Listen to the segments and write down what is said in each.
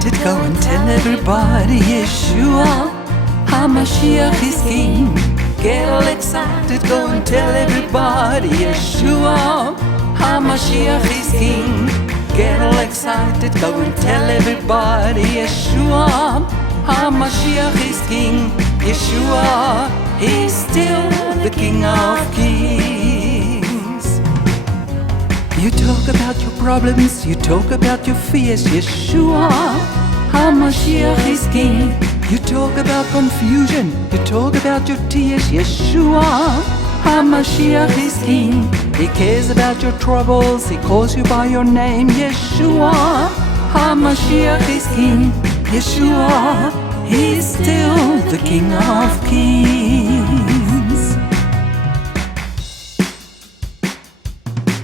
excited, go and tell everybody Yeshua HaMashiach is King. Get all excited, go and tell everybody Yeshua HaMashiach is King. Get all excited, go and tell everybody Yeshua HaMashiach is King. Yeshua is still the King of Kings. You talk about your problems, you talk about your fears. Yeshua HaMashiach is King. You talk about confusion, you talk about your tears. Yeshua HaMashiach is King. He cares about your troubles, He calls you by your name. Yeshua HaMashiach is King. Yeshua, He's still the King of Kings.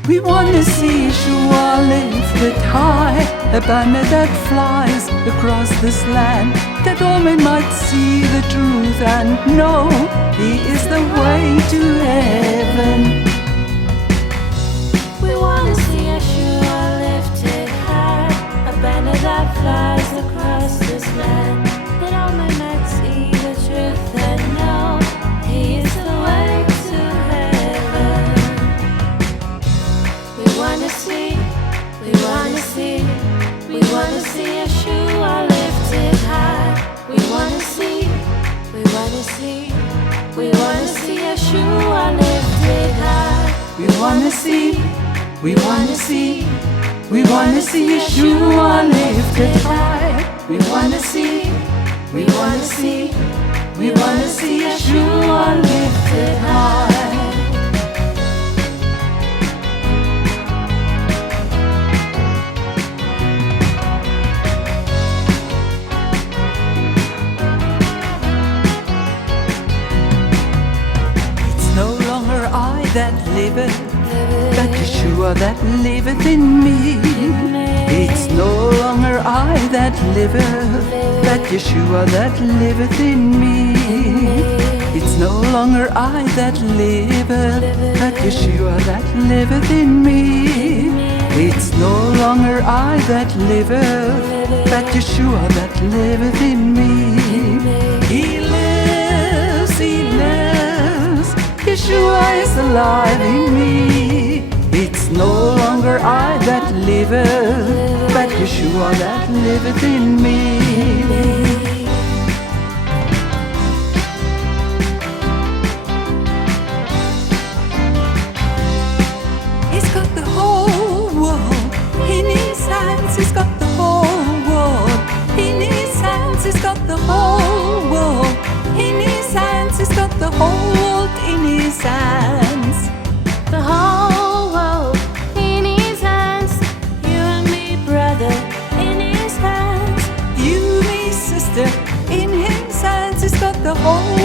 We want to see Yeshua lifted high, a banner that flies across this land, that all men might see the truth and know He is the way to heaven. We want to see Yeshua lifted high, a banner that flies across this land, that all men might see the truth and know He is the way to heaven. We want to see Yeshua lifted high. We want to see Yeshua lifted high. We want to see Yeshua lifted high. We want to see Yeshua lifted high. That liveth, but Yeshua that liveth in me. It's no longer I that liveth, but Yeshua that liveth in me. It's no longer I that liveth, but Yeshua that liveth in me. It's no longer I that liveth, but Yeshua that liveth in me. He lives, He lives. Yeshua is alive in me. It's no longer I that liveth, but Yeshua that liveth in me. He's got the whole world in His hands. He's got the whole world in His hands. He's got the whole world in His hands. He's got the whole world in His hands. The whole world in His hands. You and me, brother, in His hands. You, me, sister, in His hands. He's got the whole